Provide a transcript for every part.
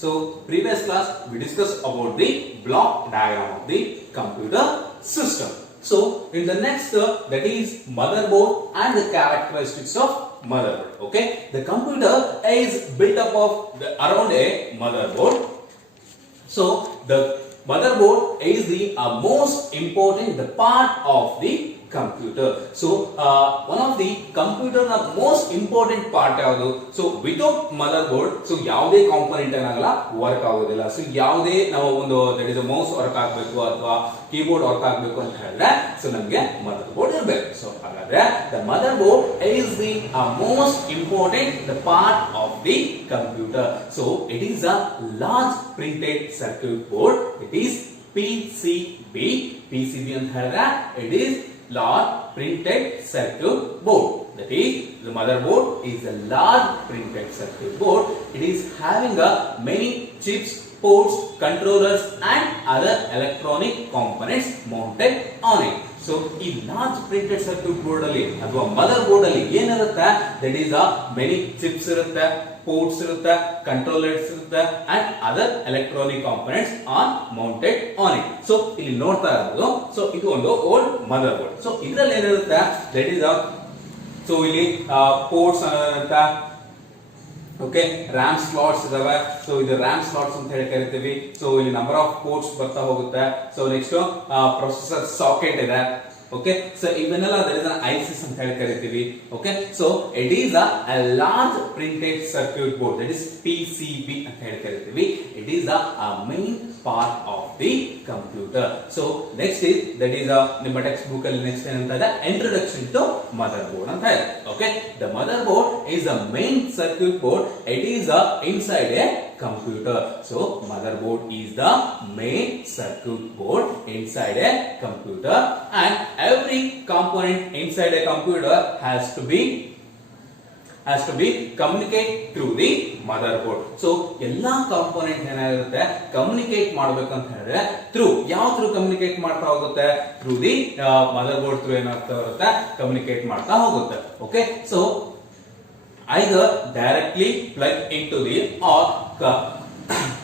So previous class we discussed about the block diagram of the computer system. So in the next that is motherboard and the characteristics of motherboard. Okay, the computer is built up of around a motherboard. So the motherboard is the most important part of the computer. So one of the computer most important part ಯಾವುದು? So without motherboard, so ಯಾವುದೇ component ಏನಾಗಲ್ಲ work ಆಗೋದಿಲ್ಲ. So ಯಾವುದೇ ನಾವು ಒಂದು that is mouse work ಆಗಬೇಕು ಅಥವಾ keyboard work ಆಗಬೇಕು ಅಂತ ಹೇಳಿದ್ರೆ ಸೊ ನಮಗೆ ಮದರ್ಬೋರ್ಡ್ ಇರಬೇಕು. ಸೊ ಹಾಗಾದ್ರೆ the motherboard is the most important the part of the computer. So it is a large printed circuit board. It is PCB. PCB ಅಂತ ಹೇಳಿದ್ರೆ it is large printed circuit board. That is, the motherboard is a large printed circuit board. It is having a many chips, ports, controllers and other electronic components mounted on it. So ಈ large printed circuit board ಅಲ್ಲಿ ಅಥವಾ motherboard ಅಲ್ಲಿ ಏನಿರುತ್ತೆ? That is a many chips ಇರುತ್ತೆ, ports ಇರುತ್ತೆ, controllers ಇರುತ್ತೆ and other electronic components are mounted on it. So ಇಲ್ಲಿ ನೋಡ್ತಾ ಇರೋದು ಸೊ ಇದು ಒಂದು ಓಲ್ಡ್ motherboard. ಸೊ ಇದರಲ್ಲಿ ಏನಿರುತ್ತೆ? That is a ಸೊ ಇಲ್ಲಿ ports ಇರುತ್ತೆ. ಓಕೆ, ರ್ಯಾಮ್ ಸ್ಲಾಟ್ಸ್ ಇದಾವೆ. ಸೊ ಇದು ರ್ಯಾಮ್ ಸ್ಲಾಟ್ಸ್ ಅಂತ ಹೇಳಿ ಕರಿತೀವಿ. ಸೊ ಇಲ್ಲಿ ನಂಬರ್ ಆಫ್ ಪೋರ್ಟ್ಸ್ ಬರ್ತಾ ಹೋಗುತ್ತೆ. ಸೊ ನೆಕ್ಸ್ಟ್ ಪ್ರೊಸೆಸರ್ ಸಾಕೆಟ್ ಇದೆ. ಓಕೆ, ಸೊ ಇವನ್ನೆಲ್ಲ ದಟ್ ಇಸ್ ಐಸಿಸ್ ಅಂತ ಹೇಳಿ ಕರಿತೀವಿ. Okay, so it is a large printed circuit board that is PCB ಅಂತ ಹೇಳಿ ಕರಿತೀವಿ. It is a main part of the computer. So next is that is ನಿಮ್ಮ text book ಅಲ್ಲಿ next ಏನಂತ ಇದೆ? Introduction to motherboard ಅಂತ ಇದೆ. Okay, the motherboard is the main circuit board. It is inside a computer. So motherboard is the main circuit board inside a computer, and every component inside a computer has to be communicate through the motherboard. So ಎಲ್ಲಾ component ಏನಾಗಿರುತ್ತೆ communicate ಮಾಡಬೇಕು ಅಂತ ಹೇಳಿದ್ರೆ ಯಾವ through communicate ಮಾಡ್ತಾ ಹೋಗುತ್ತೆ? Through the ಮದರ್ಬೋರ್ಡ್ through ಏನಾಗ್ತಾ ಹೋಗುತ್ತೆ ಕಮ್ಯುನಿಕೇಟ್ ಮಾಡ್ತಾ ಹೋಗುತ್ತೆ. Okay, so either directly plug into the or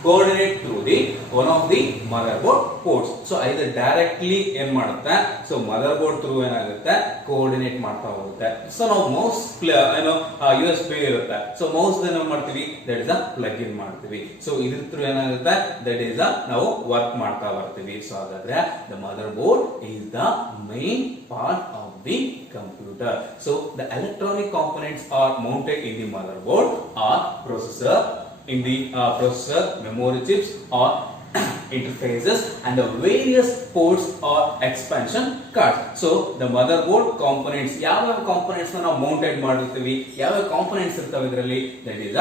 coordinate through the one of the motherboard ports. So either directly ಏನ್ ಮಾಡುತ್ತೆ? ಸೊ motherboard through ಏನಾಗುತ್ತೆ ಕೋಆರ್ಡಿನೇಟ್ ಮಾಡ್ತಾ ಹೋಗುತ್ತೆ. ಸೊ ನಾವು ಮೌಸ್ USB ಇರುತ್ತೆ. ಸೊ ಮೌಸ್ ಏನ್ ಮಾಡ್ತೀವಿ? ದಟ್ ಇಸ್ ಪ್ಲಗ್ ಇನ್ ಮಾಡ್ತೀವಿ. ಸೊ ಇದ್ರ ಥ್ರೂ ಏನಾಗುತ್ತೆ? ದಟ್ ಇಸ್ ನಾವು ವರ್ಕ್ ಮಾಡ್ತಾ ಬರ್ತೀವಿ. ಸೊ ಹಾಗಾದ್ರೆ the motherboard is the main part of the computer. So the electronic components are mounted in the motherboard or processor, in the processor, memory chips or interfaces and the various ports or expansion cards. So the motherboard components, ಯಾವ components ನಾವು mounted ಮಾಡಿರ್ತೀವಿ, ಯಾವ components ಇರ್ತವೆ ಇದರಲ್ಲಿ? that is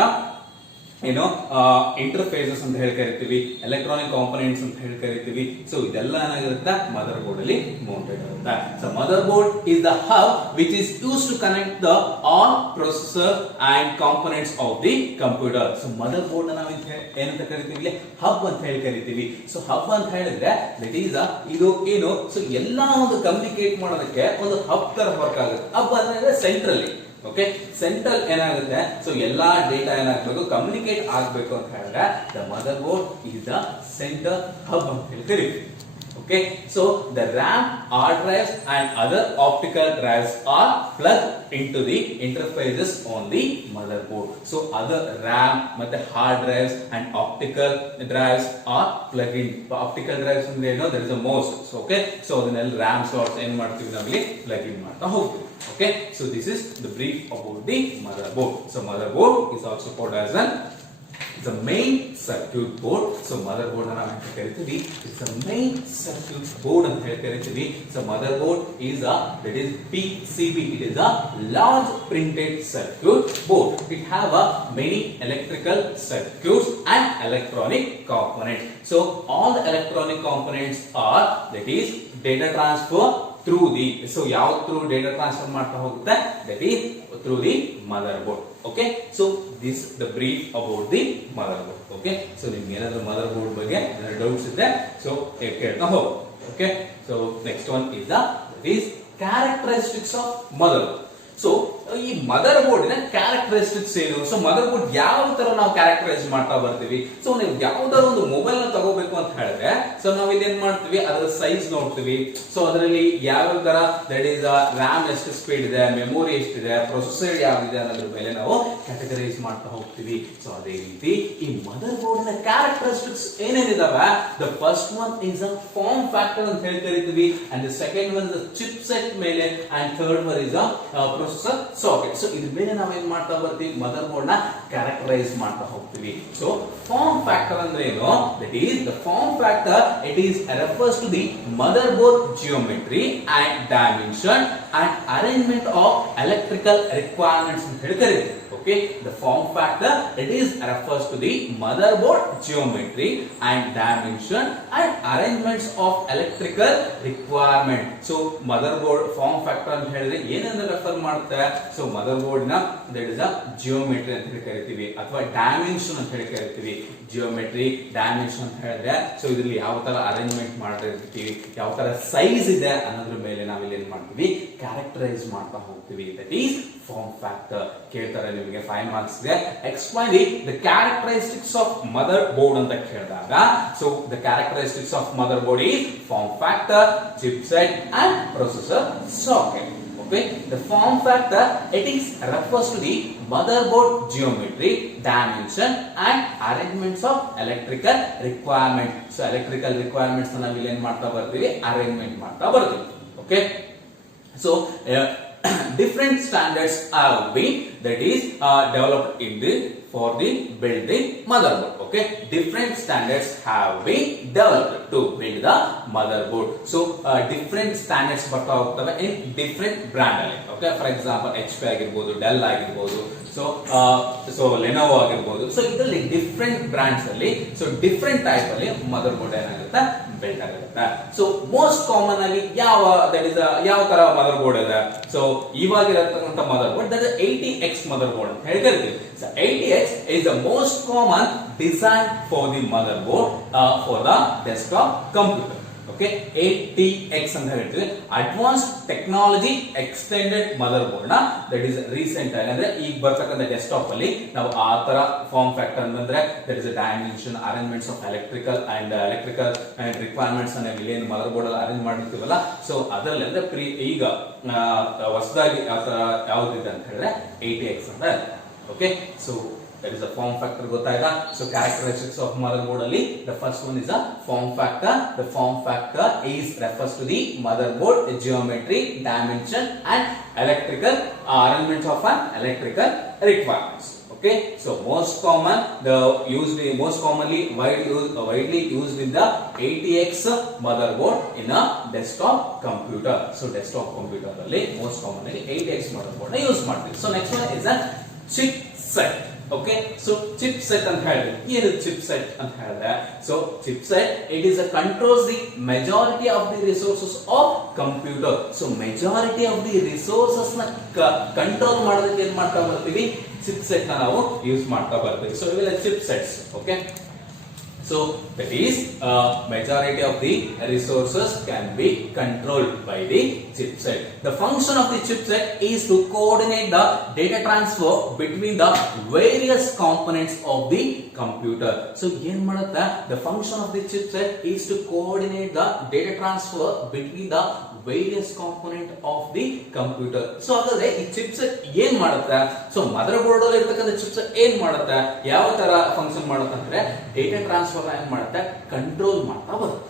interfaces ಅಂತ ಹೇಳಿ ಕರಿತೀವಿ, electronic components ಅಂತ ಹೇಳಿ ಕರಿತೀವಿ. ಸೊ ಇದೆಲ್ಲ ಏನಾಗಿರುತ್ತೆ? ಮದರ್ಬೋರ್ಡ್ ಅಲ್ಲಿ ಮೌಂಟೆಡ್ ಇರುತ್ತೆ. So motherboard is the hub which is use to connect the all processor and components of the computer. So motherboard ನಾವು ಏನಂತ ಕರಿತೀವಿ? ಹಬ್ ಅಂತ ಹೇಳಿ ಕರಿತೀವಿ. ಸೊ ಹಬ್ ಅಂತ ಹೇಳಿದ್ರೆ ದಟ್ ಈಸ್ ಇದು ಏನು? ಸೊ ಎಲ್ಲಾ ಒಂದು ಕಮ್ಯುನಿಕೇಟ್ ಮಾಡೋದಕ್ಕೆ ಒಂದು ಹಬ್ ತರ ವರ್ಕ್ ಆಗುತ್ತೆ. ಹಬ್ ಅಂದ್ರೆ ಸೆಂಟ್ರಲ್ಲಿ. ಓಕೆ, ಸೆಂಟ್ರಲ್ ಏನಾಗುತ್ತೆ? ಸೊ ಎಲ್ಲಾ ಡೇಟಾ ಏನಾಗಬೇಕು ಕಮ್ಯುನಿಕೇಟ್ ಆಗಬೇಕು ಅಂತ ಹೇಳಿದ್ರೆ the motherboard is the center hub ಅಂತ ಹೇಳ್ತೀವಿ. Okay, so the RAM, hard drives and other optical drives are plugged into the interfaces on the motherboard. So other RAM ಮತ್ತೆ hard drives and optical drives are plugged in. So optical drives ಅಂದ್ರೆ ಏನು? there is a mouse. So okay, so ಅದನ್ನೆಲ್ಲ RAM slots ಏನ್ ಮಾಡ್ತೀವಿ ನಾವಿಲ್ಲಿ plug in ಮಾಡ್ತಾ ಹೋಗ್ತೀವಿ. Okay, so this is the brief about the motherboard. So motherboard is also called as the main circuit board. So motherboard ಅನ್ನು ನಾವು ಕರಿತೀವಿ. It's a main circuit board ಅಂತ ಕರಿತೀವಿ. So motherboard is that is PCB. It is a large printed circuit board. It have many electrical circuits and electronic components. So all the electronic components are that is data transfer through the ಯಾವ through data transfer ಮಾಡ್ತಾ ಹೋಗುತ್ತೆ? that is through the motherboard. Okay, so this the brief about the motherboard. Okay, so ನಿಮಗೆ ಏನಾದರೂ motherboard ಬಗ್ಗೆ doubts ಇದ್ದರೆ so ಕೇಳ್ತಾ ಹೋಗಿ. Okay, so next one is the characteristics of motherboard. So ಈ mother ಬೋರ್ಡಿನ ಕ್ಯಾರೆಕ್ಟರಿಸ್ಟಿಕ್ಸ್ ಏನು? ಸೊ ಮದರ್ ಬೋರ್ಡ್ ಯಾವ ತರ ನಾವು ಕ್ಯಾರೆಕ್ಟರೈಸ್ ಮಾಡ್ತಾ ಬರ್ತೀವಿ. ಸೊ ನೀವು ಯಾವ್ದಾದ್ರು ಒಂದು ಮೊಬೈಲ್ ನ ತಗೋಬೇಕು ಅಂತ ಹೇಳಿದ್ರೆ ಸೊ ನಾವ್ ಇಲ್ಲಿ ಏನ್ ಮಾಡ್ತೀವಿ, ಅದರ ಸೈಜ್ ನೋಡ್ತೀವಿ. ಸೊ ಅದರಲ್ಲಿ ಯಾವ ತರ ದಟ್ ಈಸ್ ರ್ಯಾಮ್ ಎಷ್ಟು ಸ್ಪೀಡ್ ಇದೆ, ಮೆಮೊರಿ ಎಷ್ಟಿದೆ, ಪ್ರೊಸೆಸರ್ ಯಾವಿದೆ ಅನ್ನೋದ್ರ ಮೇಲೆ ನಾವು ಕ್ಯಾಟಗರೈಸ್ ಮಾಡ್ತಾ ಹೋಗ್ತೀವಿ. ಸೊ ಅದೇ ರೀತಿ ಈ ಮದರ್ ಬೋರ್ಡ್ ನ ಕ್ಯಾರೆಕ್ಟರಿಸ್ಟಿಕ್ಸ್ ಏನೇನಿದಾವೆ, the first one is a form factor ಅಂತ ಹೇಳಿ ಕರಿತೀವಿ, and the second one is chipset ಮೇಲೆ, and third one is processor socket. So ಇದ್ರ ಮೇಲೆ ನಾವೇನ್ ಮಾಡ್ತಾ ಬರ್ತೀವಿ, ಮದರ್ ಬೋರ್ಡ್ ನ ಕ್ಯಾರೆಕ್ಟರೈಸ್ ಮಾಡ್ತಾ ಹೋಗ್ತೀವಿ. ಸೊ ಫಾರ್ಮ್ ಫ್ಯಾಕ್ಟರ್ ಅಂದ್ರೆ ಏನು? That is the form factor, it is refers to the motherboard geometry and dimension and arrangement of electrical requirements ಅಂತ ಹೇಳಿ ಕರೀತೀವಿ. Okay, the form factor, it is refers to the motherboard geometry and dimension and arrangements of electrical requirement. So motherboard form factor ಅಂತ ಹೇಳಿದ್ರೆ ಏನನ್ನ refer ಮಾಡುತ್ತೆ? So motherboard ನ that is a geometry ಅಂತ ಹೇಳಿ ಕರಿತೀವಿ, ಅಥವಾ dimension ಅಂತ ಹೇಳಿ ಕರಿತೀವಿ. ಜಿಯೋಮೆಟ್ರಿ, ಡೈಮೆನ್ಷನ್ ಅಂತ ಹೇಳಿದ್ರೆ ಸೊ ಇದರಲ್ಲಿ ಯಾವ ತರ ಅರೇಂಜ್ಮೆಂಟ್ ಮಾಡಿರ್ತೀವಿ, ಯಾವ ತರ ಸೈಜ್ ಇದೆ ಅನ್ನೋದ್ರ ಮೇಲೆ ನಾವಿಲ್ಲಿ ಏನ್ ಮಾಡ್ತೀವಿ, ಕ್ಯಾರೆಕ್ಟರೈಸ್ ಮಾಡ್ತಾ ಹೋಗ್ತೀವಿ. That is form factor. ಕೇಳ್ತಾರೆ ನಿಮಗೆ 5 ಮಾರ್ಕ್ಸ್ ಗೆ, explain the characteristics of motherboard ಅಂತ ಕೇಳಿದಾಗ so the characteristics of motherboard is form factor, chipset and processor socket. Okay, the form factor, it is refers to the motherboard geometry, dimension and arrangements of electrical requirement. So electrical requirements ನಾವು ಇಲ್ಲಿ ಏನ್ ಮಾಡ್ತಾ ಬರ್ತೀವಿ, arrangement ಮಾಡ್ತಾ ಬರ್ತೀವಿ. Okay, so different standards have been that is developed in the for the building motherboard. Okay, different standards have been developed to build the motherboard. So different standards ಬರ್ತಾ ಹೋಗ್ತವೆ in different brand ಅಲ್ಲಿ. Okay, for example HP ಆಗಿರಬಹುದು, Dell ಆಗಿರಬಹುದು, so Lenovo ಆಗಿರಬಹುದು. So ಇದರಲ್ಲಿ different brands ಅಲ್ಲಿ so different type ಅಲ್ಲಿ mother board ಏನಾಗುತ್ತೆ, ಬಿಲ್ಡ್ ಆಗುತ್ತೆ. ಸೊ ಮೋಸ್ಟ್ ಕಾಮನ್ ಆಗಿ ಯಾವ ತರ ಮದರ್ ಬೋರ್ಡ್ ಇದೆ? ಸೊ ಇವಾಗ ಇರತಕ್ಕಂತ mother board that is 80X mother board ಅಂತ ಹೇಳಿ ಕರಿತೀವಿ. So 80X is the most common design for the motherboard for the desktop computer. Okay, 80X ಅಂತ ಹೇಳ್ತೀವಿ. Advanced technology extended mother board ನ that is recent ಆಗಿ ಅಂದ್ರೆ ಈಗ ಬರ್ತಕ್ಕಂಥ ಡೆಸ್ಕ್ಟಾಪ್ ಅಲ್ಲಿ ನಾವು ಆ ತರ ಫಾರ್ಮ್ ಫ್ಯಾಕ್ಟರ್ ಅಂದ್ರೆ that is dimension, arrangements of electrical and requirements ಅನ್ನ ಇಲ್ಲಿ ಮದರ್ ಬೋರ್ಡ್ ಅಲ್ಲಿ ಅರೇಂಜ್ ಮಾಡಿರ್ತೀವಲ್ಲ, ಸೊ ಅದರಲ್ಲಿ ಅಂದ್ರೆ ಈಗ ಹೊಸದಾಗಿ ಯಾವ್ದಿದೆ ಅಂತ ಹೇಳಿದ್ರೆ 80X ಅಂತ. Okay, so that is a form factor ಗೊತ್ತಾಯ್ತಾ? So characteristics of motherboard ಅಲ್ಲಿ the first one is a form factor. The form factor is refers to the motherboard geometry, dimension and electrical arrangement of an electrical requirements. Okay, so most commonly widely used in the 80X motherboard in a desktop computer. So desktop computer ಅಲ್ಲಿ most commonly 80X motherboard ನ use ಮಾಡ್ತೀವಿ. So next one is a chipset. Okay, so chip set ಅಂತ ಹೇಳಿದ್ರೆ ಏನು chip set ಅಂತ ಹೇಳಿದ್ರೆ so chip set it is controls the majority of the resources of computer. So majority of the resources ನ control ಮಾಡೋದಕ್ಕೆ ಏನ್ ಮಾಡ್ತಾ ಬರ್ತೀವಿ, ಚಿಪ್ ಸೆಟ್ ನ ನಾವು ಯೂಸ್ ಮಾಡ್ತಾ ಬರ್ತೀವಿ. ಸೊ ಇವೆಲ್ಲ chip sets. Okay, so that is majority of the resources can be controlled by the chipset. The function of the chipset is to coordinate the data transfer between the various components of the computer. So yen ಮಾಡುತ್ತೆ, the function of the chipset is to coordinate the data transfer between the various component of the computer. So ಹಾಗಾದ್ರೆ ಈ chipset ಏನ್ ಮಾಡುತ್ತೆ? So mother board ಅಲ್ಲಿ ಇರತಕ್ಕಂತ chipset ಏನ್ ಮಾಡುತ್ತೆ, ಯಾವ ತರ ಫಂಕ್ಷನ್ ಮಾಡುತ್ತೆ ಅಂದ್ರೆ ಡೇಟಾ ಟ್ರಾನ್ಸ್ಫರ್ ಏನ್ ಮಾಡುತ್ತೆ, ಕಂಟ್ರೋಲ್ ಮಾಡ್ತಾ ಬರುತ್ತೆ.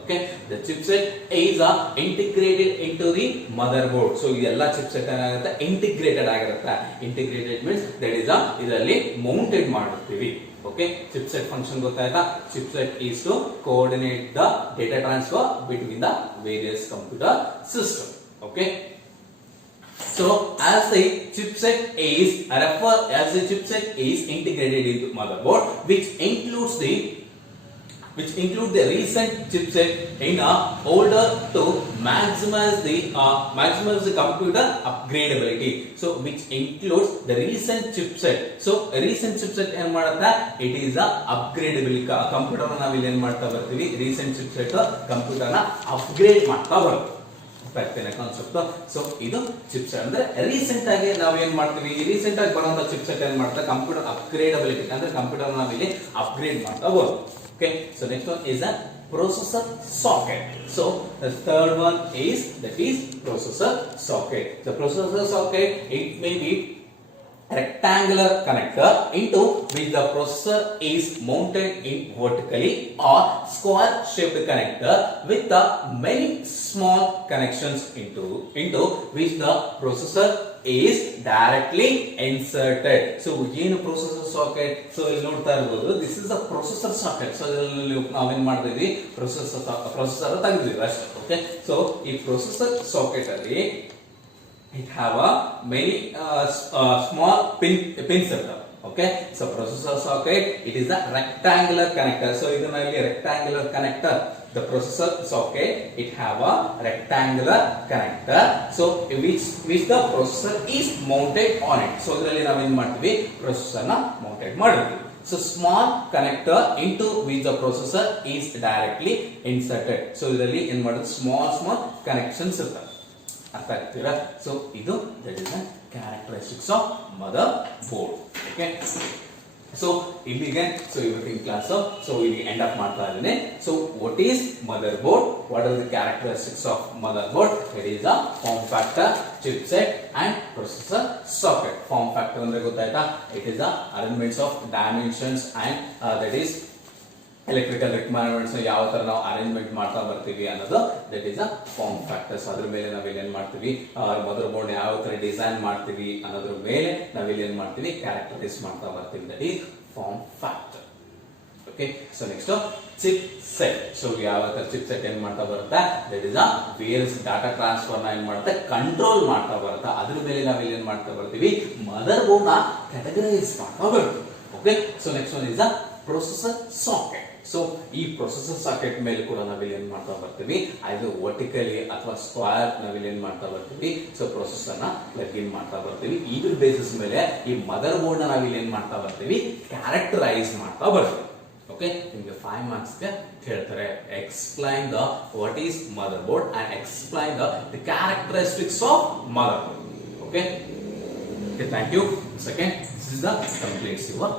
Okay, the chipset is integrated into the motherboard. So ಇದೆಲ್ಲ ಚಿಪ್ಸೆಟ್ ಏನಾಗುತ್ತೆ, ಇಂಟಿಗ್ರೇಟೆಡ್ ಆಗಿರುತ್ತೆ. ಇಂಟಿಗ್ರೇಟೆಡ್ ಮೀನ್ಸ್ ದಟ್ ಇಸ್ ಇದರಲ್ಲಿ ಮೌಂಟೆಡ್ ಮಾಡಿರ್ತೀವಿ. Okay, chipset function ಗೊತ್ತಾಯ್ತಾ? Chipset is to coordinate the data transfer between the various computer system. Okay, so as the chipset is integrated into motherboard, which include the recent chipset in order to maximize the computer upgradability. So which includes the recent chipset. So recent chipset ಏನು ಮಾಡುತ್ತೆ, it is a upgradable computer ನ ನಾವು ಇಲ್ಲಿ ಏನು ಮಾಡ್ತಾ ಬರ್ತೀವಿ, recent chipset computer ನ upgrade ಮಾಡ್ತಾ ಬರುತ್ತೆ. ಬರ್ತಿನ ಕಾನ್ಸೆಪ್ಟ್. ಸೊ ಇದು ಚಿಪ್ಸೆಟ್ ಅಂದ್ರೆ ರೀಸೆಂಟ್ ಆಗಿ ನಾವು ಏನ್ ಮಾಡ್ತೀವಿ, ರೀಸೆಂಟ್ ಆಗಿ ಬರುವಂತ ಚಿಪ್ಸೆಟ್ ಏನ್ ಮಾಡ್ತಾ ಕಂಪ್ಯೂಟರ್ ಅಪ್ಗ್ರೇಡಬಿಲಿಟಿ ಅಂದ್ರೆ ಕಂಪ್ಯೂಟರ್ ನಾವು ಇಲ್ಲಿ ಅಪ್ಗ್ರೇಡ್ ಮಾಡ್ತಾ ಹೋಗೋದು. Okay, so next one is a processor socket. So the third one is that is processor socket. The processor socket, it may be rectangular connector into which the processor is mounted in vertically or square shaped connector with the many small connections into which the processor is directly inserted. So ಏನು processor socket, so ಇಲ್ಲಿ ನೋಡ್ತಾ ಇರಬಹುದು, this is a processor socket. So ಇದರಲ್ಲಿ ನಾವೇನ್ ಮಾಡ್ತಾ ಇದೀವಿ, processor ತೆಗೆದಿದ್ದೀವಿ ಅಷ್ಟೇ. Okay, so ಈ ಪ್ರೊಸೆಸರ್ ಸಾಕೆಟ್ ಅಲ್ಲಿ it have a many small pins ಇರ್ತವೆ. Okay, so processor socket, it is a rectangular connector. So ಇದನ್ನ ಇಲ್ಲಿ rectangular connector, the processor socket, it have a rectangular connector, so which the processor is mounted on it. So ಇದರಲ್ಲಿ ನಾವು ಏನು ಮಾಡ್ತೀವಿ, processor ನ mounted ಮಾಡಿರ್ತೀವಿ. So small connector into which the processor is directly inserted. So ಇದರಲ್ಲಿ ಏನು ಮಾಡೋದು, small connections ಇರ್ತವೆ. ಅರ್ಥ ಆಗ್ತೀರಾ? ಸೊ ಇದು that is the characteristics of motherboard. Okay, so ಇಲ್ಲಿಗೆ ಸೊ ಇವತ್ತಿನ ಕ್ಲಾಸ್ ಸೊ ಇಲ್ಲಿ ಎಂಡ್ ಅಪ್ ಮಾಡ್ತಾ ಇದ್ದೇನೆ. So what is motherboard, what are the characteristics of motherboard? It is the form factor, chipset and processor socket. Form factor ಅಂದ್ರೆ ಗೊತ್ತಾಯ್ತಾ, it is the arrangements of dimensions and that is electrical requirements ಯಾವ ತರ ನಾವು arrangement ಮಾಡ್ತಾ ಬರ್ತೀವಿ ಅನ್ನೋದು that is a form factors. ಅದ್ರ ಮೇಲೆ ನಾವಿಲ್ಲಿ ಏನ್ ಮಾಡ್ತೀವಿ, ಮದರ್ ಬೋರ್ಡ್ ಯಾವ ತರ ಡಿಸೈನ್ ಮಾಡ್ತೀವಿ ಅನ್ನೋದ್ರ ಮೇಲೆ ನಾವಿಲ್ಲಿ ಏನ್ ಮಾಡ್ತೀವಿ, ಕ್ಯಾರೆಕ್ಟರೈಸ್ ಮಾಡ್ತಾ ಬರ್ತೀವಿ. That is form factor. Okay, so next chipset. So ಯಾವ ತರ ಚಿಪ್ ಸೆಟ್ ಏನ್ ಮಾಡ್ತಾ ಬರುತ್ತೆ, that is a various data transfer ನ ಏನ್ ಮಾಡುತ್ತೆ, ಕಂಟ್ರೋಲ್ ಮಾಡ್ತಾ ಬರುತ್ತೆ. ಅದ್ರ ಮೇಲೆ ನಾವಿಲ್ಲಿ ಏನ್ ಮಾಡ್ತಾ ಬರ್ತೀವಿ, ಮದರ್ ಬೋರ್ಡ್ ನ ಕ್ಯಾಟಗರೈಸ್ ಮಾಡ್ತಾ ಬರ್ತೀವಿ. Okay, so next one is the processor socket. So ಈ ಪ್ರೊಸೆಸರ್ ಸಾಕೆಟ್ ಮೇಲೆ ಕೂಡ ನಾವಿಲ್ಲಿ ಏನ್ ಮಾಡ್ತಾ ಬರ್ತೀವಿ, ಅದು ವರ್ಟಿಕಲಿ ಅಥವಾ ಸ್ಕ್ವೇರ್ ನಾವಿಲ್ಲಿ ಏನ್ ಮಾಡ್ತಾ ಬರ್ತೀವಿ, ಸೊ ಪ್ರೊಸೆಸರ್ ನ ಪ್ಲಗ್ ಇನ್ ಮಾಡ್ತಾ ಬರ್ತೀವಿ. ಇದ್ರ ಬೇಸಿಸ್ ಮೇಲೆ ಈ ಮದರ್ ಬೋರ್ಡ್ ನ ನಾವಿಲ್ಲಿ ಏನ್ ಮಾಡ್ತಾ ಬರ್ತೀವಿ, ಕ್ಯಾರೆಕ್ಟರೈಸ್ ಮಾಡ್ತಾ ಬರ್ತೀವಿ. ಓಕೆ, ನಿಮ್ಗೆ 5 ಮಾರ್ಕ್ಸ್ ಗೆ ಹೇಳ್ತಾರೆ, explain the what is motherboard and explain the characteristics of motherboard. Okay, thank you. Second, this is the completes your